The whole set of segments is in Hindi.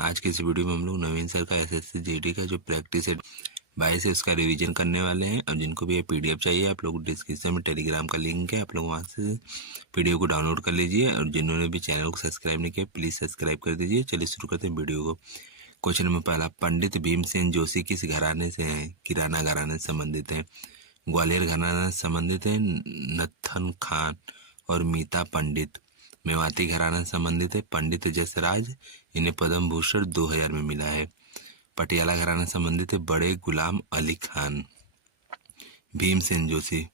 आज के इस वीडियो में हम लोग नवीन सर का एसएससी जीडी का जो प्रैक्टिस है 22 है उसका रिवीजन करने वाले हैं। और जिनको भी ये पीडीएफ चाहिए आप लोग डिस्क्रिप्शन में टेलीग्राम का लिंक है, आप लोग वहाँ से पीडीएफ को डाउनलोड कर लीजिए। और जिन्होंने भी चैनल को सब्सक्राइब नहीं किया प्लीज़ सब्सक्राइब कर दीजिए। चलिए शुरू करते हैं वीडियो को। क्वेश्चन नंबर पहला, पंडित भीमसेन जोशी किस घराने से हैं? किराना घराने से संबंधित हैं। ग्वालियर घराना से संबंधित है। नत्थन खान और मीता पंडित। मेवाती घराना से संबंधित है। पंडित जसराज, इन्हें पद्म भूषण 2000 में मिला है। पटियाला घराना से संबंधित है। बड़े गुलाम अली खान। भीमसेन जोशी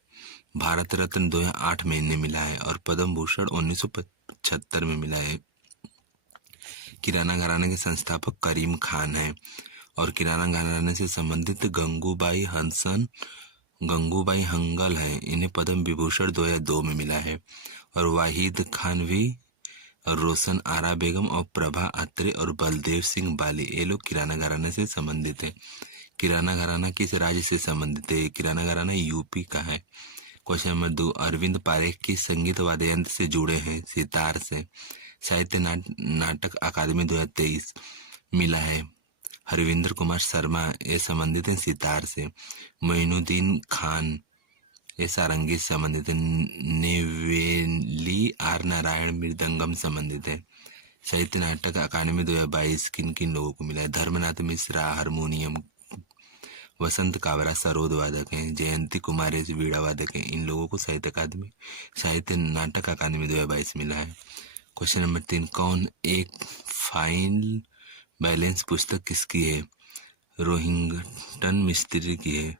भारत रत्न 2008 में इन्हें मिला है और पद्म भूषण 1975 में मिला है। किराना घराने के संस्थापक करीम खान हैं और किराना घराने से संबंधित गंगूबाई हंगल है, इन्हें पद्म विभूषण 2002 में मिला है। और वाहिद खानवी और रोशन आरा बेगम और प्रभा अत्रे और बलदेव सिंह बाली, ये लोग किराना घराने से संबंधित है। किराना घराना किस राज्य से संबंधित है? किराना घराना यूपी का है। क्वेश्चन नंबर 2, अरविंद पारेख किस संगीत वाद्य यंत्र से जुड़े हैं? सितार से। साहित्य नाटक अकादमी 2023 मिला है। हरविंदर कुमार शर्मा ये संबंधित हैं सितार से। मोइनुद्दीन खान ये सारंगी से संबंधित है। नेवेली आर नारायण मृदंगम संबंधित है। साहित्य नाटक अकादमी 2022 किन किन लोगों को मिला है? धर्मनाथ मिश्रा हारमोनियम, वसंत कावरा सरोद वादक हैं, जयंती कुमार वीणा वादक हैं। इन लोगों को साहित्य नाटक अकादमी 2022 मिला है। क्वेश्चन नंबर 3, कौन एक फाइन बैलेंस पुस्तक किसकी है? रोहिंग्टन मिस्त्री की है।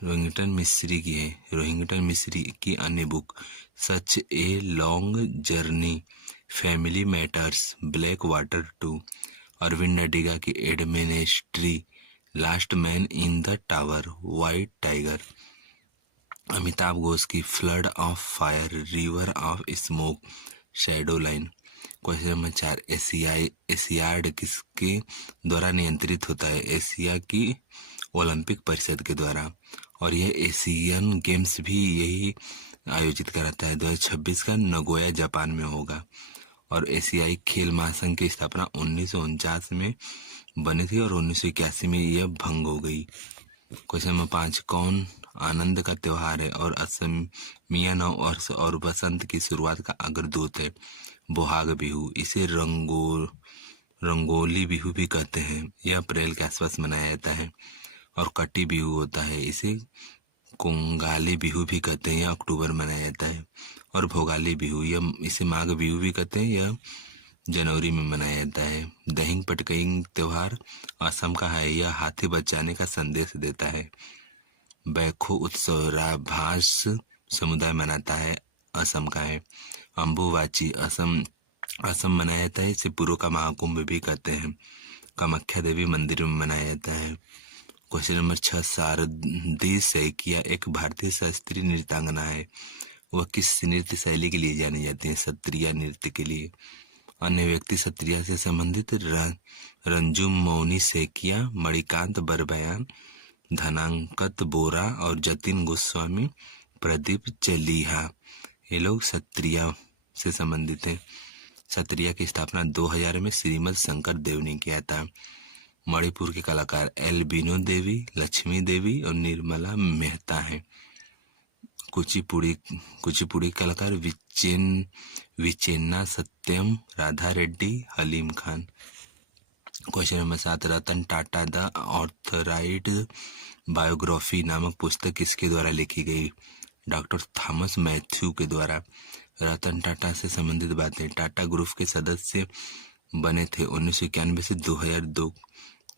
रोहिंग्टन मिस्री की अन्य book such a long journey, family matters, black water 2। Aravind Adiga की एडमिनिस्ट्री, last man in the tower, white tiger. Amitabh Ghosh की flood of fire, river of smoke, shadow line. Question number 4, Asiad किसके द्वारा नियंत्रित होता है? एशिया की ओलंपिक परिषद के द्वारा। और यह एशियन गेम्स भी यही आयोजित कराता है। 2026 का नगोया जापान में होगा। और एशियाई खेल महासंघ की स्थापना 1949 में बनी थी और 1981 में यह भंग हो गई। क्वेश्चन नंबर 5, कौन आनंद का त्योहार है और असमिया नव वर्ष और बसंत की शुरुआत का अग्रदूत है? बोहाग बिहू। इसे रंगोली बिहू भी कहते हैं। यह अप्रैल के आसपास मनाया जाता है। और कटी बिहू होता है, इसे कोंगाली बिहू भी कहते हैं, यह अक्टूबर मनाया जाता है। और भोगाली बिहू, यह इसे माघ बिहू भी कहते हैं, यह जनवरी में मनाया जाता है। दहिंग पटकइंग त्योहार असम का है, यह हाथी बचाने का संदेश देता है। बैखो उत्सव राभास समुदाय मनाता है, असम का है। अम्बुवाची असम मनाया जाता है, इसे पुरो का महाकुंभ भी कहते हैं। कामाख्या देवी मंदिर में मनाया जाता है। क्वेश्चन नंबर 6, शारदी सैकिया एक भारतीय शास्त्रीय नृत्यांगना है, वह किस नृत्य शैली के लिए जानी जाती है? सत्रिया नृत्य के लिए। अन्य व्यक्ति सत्रिया से संबंधित रंजुम मौनी सैकिया, मणिकांत बरबयान, धनांकत बोरा और जतिन गोस्वामी, प्रदीप चलीहा, ये लोग सत्रिया से संबंधित हैं। सत्रिया की स्थापना 2000 में श्रीमद शंकर देव ने किया था। मणिपुर के कलाकार एल बीनो देवी, लक्ष्मी देवी और निर्मला मेहता हैं। कुचिपुड़ी कलाकार विचेन्ना Satyam, Radha Reddy, Haleem Khan. Question number 7, Ratan Tata the authorised biography नामक पुस्तक किसके द्वारा लिखी गई? डॉक्टर थॉमस मैथ्यू के द्वारा। रतन टाटा से संबंधित बातें, टाटा ग्रुप के सदस्य बने थे 1991 से 2002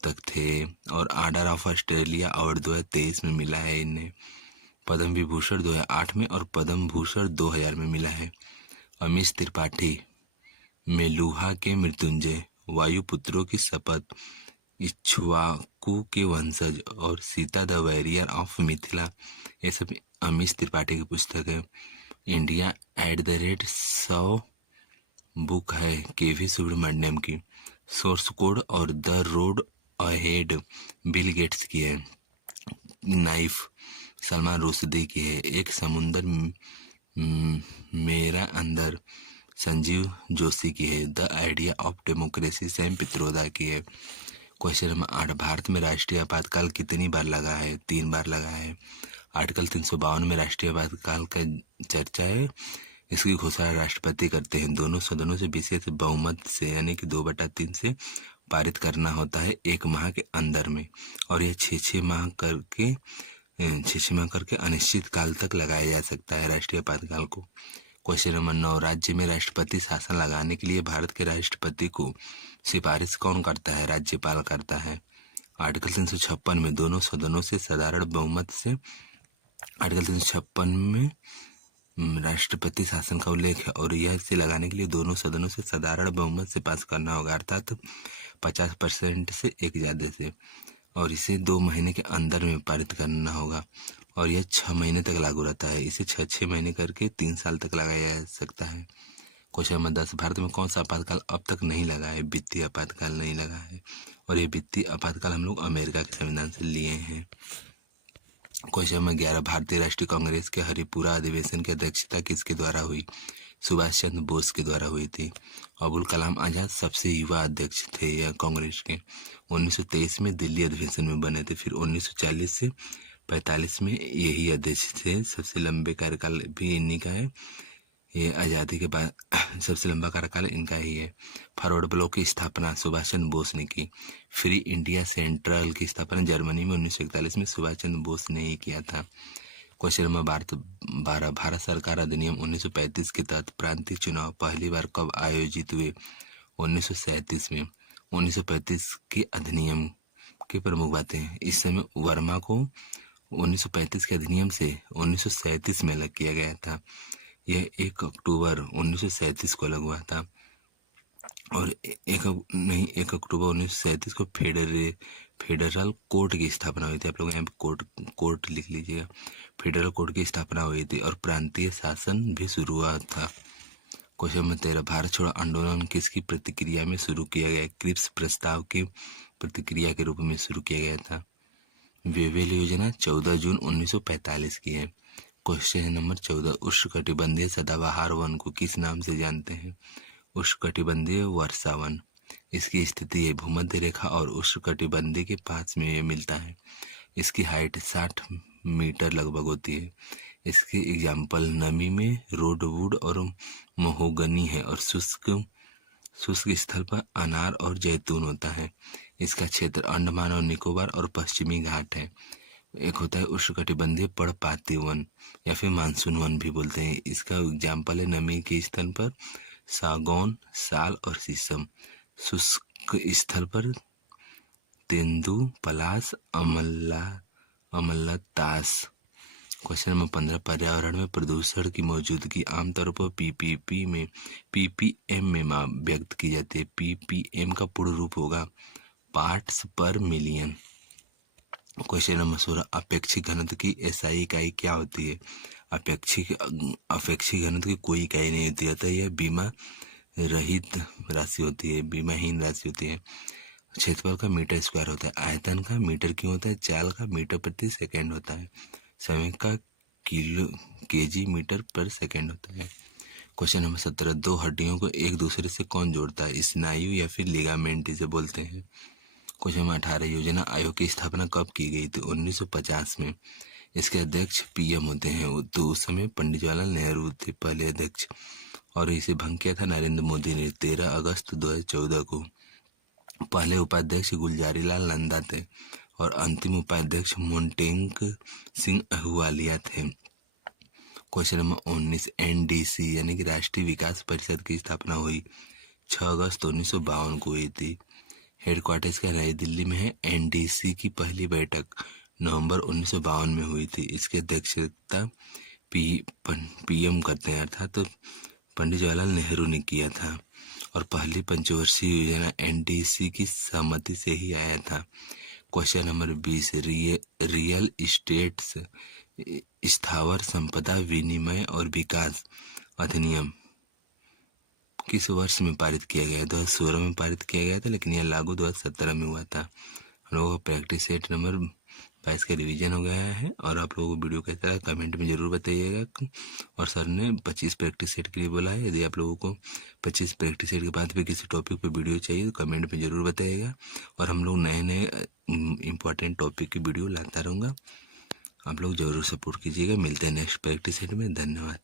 तक थे। और आर्डर ऑफ ऑस्ट्रेलिया अवार्ड 2023 में मिला है इन्हें। पद्म विभूषण 2008 में और पद्म भूषण 2000 में मिला है। अमीश त्रिपाठी मेलुहा के मृत्युंजय, वायुपुत्रों की शपथ, इक्ष्वाकु के वंशज और Sita the warrior of Mithila, ये सब अमीश त्रिपाठी की पुस्तक है। इंडिया @100 बुक है केवी सुब्रमण्यम की। सोर्स कोड और the road ahead Bill Gates की है। नाइफ सलमान रुश्दी की है। एक समुंदर मेरा अंदर संजीव जोशी की है। The idea of democracy Sam Pitroda की है। क्वेश्चन नंबर 8, भारत में राष्ट्रीय आपातकाल कितनी बार लगा है? 3 बार लगा है। आर्टिकल 352 में राष्ट्रीय आपातकाल का चर्चा है। इसकी घोषणा राष्ट्रपति करते हैं। दोनों सदनों से विशेष बहुमत से यानी कि 2/3 से पारित करना होता है 1 माह के अंदर में, और यह 6 माह करके अनिश्चित काल तक लगाया जा सकता है राष्ट्रीय आपातकाल को। क्वेश्चन नंबर 9, राज्य में राष्ट्रपति शासन लगाने के लिए भारत के राष्ट्रपति को सिफारिश कौन करता है? राज्यपाल करता है। आर्टिकल 356 में दोनों सदनों से साधारण बहुमत से आर्टिकल 356 में राष्ट्रपति शासन का उल्लेख है, और यह इसे लगाने के लिए दोनों सदनों से साधारण बहुमत से पास करना होगा, अर्थात 50% से एक ज़्यादा से, और इसे 2 महीने के अंदर में पारित करना होगा, और यह 6 महीने तक लागू रहता है। इसे 6 महीने करके 3 साल तक लगाया जा सकता है। क्वेश्चन नंबर 10, भारत में कौन सा आपातकाल अब तक नहीं लगा है? वित्तीय आपातकाल नहीं लगा है, और ये वित्तीय आपातकाल हम लोग अमेरिका के संविधान से लिए हैं। क्वेश्चन नंबर 11, भारतीय राष्ट्रीय कांग्रेस के हरिपुरा अधिवेशन की अध्यक्षता किसके द्वारा हुई? सुभाष चंद्र बोस के द्वारा हुई थी। अबुल कलाम आजाद सबसे युवा अध्यक्ष थे यह कांग्रेस के। 1923 में दिल्ली अधिवेशन में बने थे, फिर 1940 से 45 में यही अध्यक्ष थे। सबसे लंबे कार्यकाल भी इन्हीं का है। ये आज़ादी के बाद सबसे लंबा कार्यकाल इनका ही है। फॉरवर्ड ब्लॉक की स्थापना सुभाष चंद्र बोस ने की। फ्री इंडिया सेंट्रल की स्थापना जर्मनी में 1941 में सुभाष चंद्र बोस ने ही किया था। क्वेश्चन नंबर 12, भारत सरकार अधिनियम 1935 के तहत प्रांतीय चुनाव पहली बार कब आयोजित हुए? 1937 में। 1935 के अधिनियम की प्रमुख बातें, इस समय वर्मा को 1935 के अधिनियम से 1937 में अलग किया गया था। यह 1 अक्टूबर 1937 को अलग हुआ था, और 1 अक्टूबर 1937 को फेडरल कोर्ट की स्थापना हुई थी। आप लोग यहाँ पे कोर्ट लिख लीजिएगा। फेडरल कोर्ट की स्थापना हुई थी, और प्रांतीय शासन भी शुरू हुआ था। क्वेश्चन नंबर 13, भारत छोड़ो आंदोलन किसकी प्रतिक्रिया में शुरू किया गया? क्रिप्स प्रस्ताव की प्रतिक्रिया के रूप में शुरू किया गया था। वेवेल योजना 14 जून 1945 की है। क्वेश्चन नंबर 14, उष्णकटिबंधीय सदाबहार वन को किस नाम से जानते हैं? उष्णकटिबंधीय वर्षा वन। इसकी स्थिति है भूमध्य रेखा और उष्णकटिबंधीय के पास में ये मिलता है। इसकी हाइट 60 मीटर लगभग होती है। इसके एग्जाम्पल नमी में रोडवुड और महोगनी है, और शुष्क स्थल पर अनार और जैतून होता है। इसका क्षेत्र अंडमान और निकोबार और पश्चिमी घाट है। एक होता है उष्णकटिबंधीय पर्णपाती वन या फिर मानसून वन भी बोलते हैं। इसका एग्जाम्पल है नमी के स्थल पर सागौन, साल और शीशम। शुष्क स्थल पर तेंदु, पलाश, अमला ताश। क्वेश्चन नंबर 15, पर्यावरण में प्रदूषण की मौजूदगी आमतौर पर पीपीएम में व्यक्त की जाती है। पीपीएम का पूर्ण रूप होगा पार्ट्स पर मिलियन। क्वेश्चन नंबर 16, अपेक्षित घनत्व की एसआई इकाई क्या होती है? अपेक्षित घनत्व की कोई इकाई नहीं होती है, अतः यह बीमा रहित राशि होती है, बीमाहीन राशि होती है। क्षेत्रफल का मीटर स्क्वायर होता है। आयतन का मीटर क्यों होता है? चाल का मीटर प्रति सेकंड होता है। समय का केजी मीटर पर सेकंड होता है। क्वेश्चन नंबर 17, 2 हड्डियों को एक दूसरे से कौन जोड़ता है? स्नायु या फिर लिगामेंट इसे बोलते हैं। क्वेश्चन नंबर 18, योजना आयोग की स्थापना कब की गई थी? 1950 में। इसके अध्यक्ष पीएम होते हैं, तो उस समय पंडित जवाहरलाल नेहरू थे पहले अध्यक्ष, और इसे भंग किया था नरेंद्र मोदी ने 13 अगस्त 2014 को। पहले उपाध्यक्ष गुलजारीलाल नंदा थे, और अंतिम उपाध्यक्ष मोन्टेग सिंह अहलुवालिया थे। क्वेश्चन नंबर 19, एनडीसी यानी कि राष्ट्रीय विकास परिषद की स्थापना हुई 6 अगस्त 1952 को हुई थी। हेडक्वार्टर्स का नई दिल्ली में है। एनडीसी की पहली बैठक नवंबर 1952 में हुई थी। इसकी अध्यक्षता पीएम करते हैं, अर्थात तो पंडित जवाहरलाल नेहरू ने किया था, और पहली पंचवर्षीय योजना एनडीसी की सहमति से ही आया था। क्वेश्चन नंबर 20, रियल इस्टेट्स स्थावर संपदा विनिमय और विकास अधिनियम किस वर्ष में पारित किया गया? 2016 में पारित किया गया था, लेकिन यह लागू 2017 में हुआ था। हम लोगों का प्रैक्टिस सेट नंबर का इसका रिवीजन हो गया है। और आप लोगों को वीडियो कैसा लगा कमेंट में ज़रूर बताइएगा। और सर ने 25 प्रैक्टिस सेट के लिए बोला है। यदि आप लोगों को 25 प्रैक्टिस सेट के बाद भी किसी टॉपिक पर वीडियो चाहिए तो कमेंट में ज़रूर बताइएगा। और हम लोग नए नए इम्पोर्टेंट टॉपिक की वीडियो लाता रहूँगा। आप लोग ज़रूर सपोर्ट कीजिएगा। मिलते हैं नेक्स्ट प्रैक्टिस सेट में। धन्यवाद।